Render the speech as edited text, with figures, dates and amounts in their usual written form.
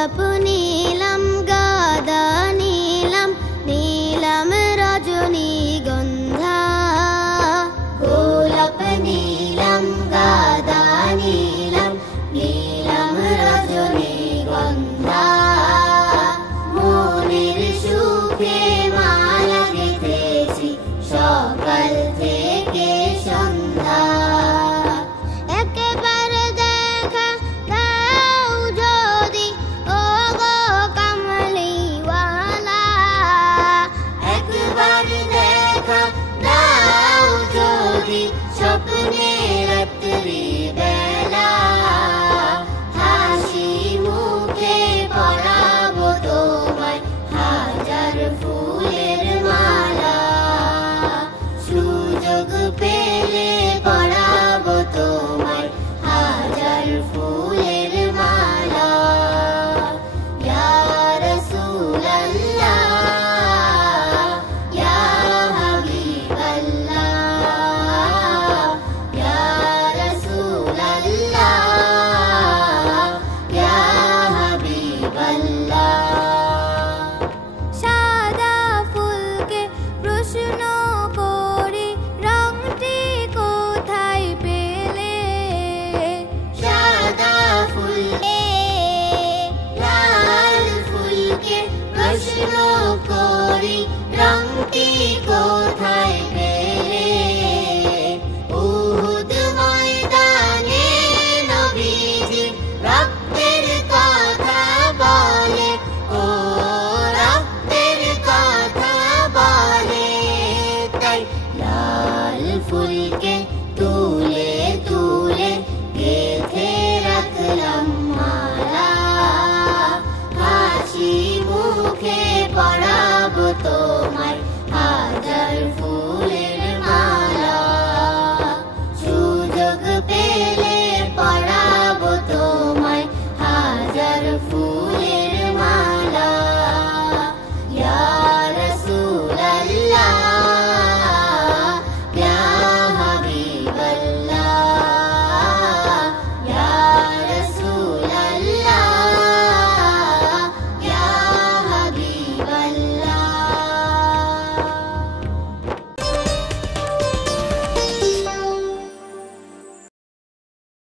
গোলাপ নীলম গাদা নীলম নীলম রজনীগন্ধা গোলাপ নীলম গাদা নীলম নীলম রজনীগন্ধা মনের সুখে মালা গেঁথেছি সকাল থেকে সন্ধ্যা একবার দেখা দাও যদি ও গো কামলিওয়ালা একবার দেখা দাও যদি স্বপ্নে রাত্রি বেলা হাসি মুখে পরাবো তোমায় হাজার ফুলের মালা সুযোগ পেলে পরাবো তোমায় হাজার ফুলের মালা ইয়া রাসূলাল্লাহ ইয়া হাবিবাল্লাহ ইয়া রাসূলাল্লাহ ইয়া হাবিবাল্লাহ সাদা ফুলকে প্রশ্ন করি রংটি কোথায় পেলে সাদা ফুলকে লাল ফুলকে প্রশ্ন করি রংটি কোথায়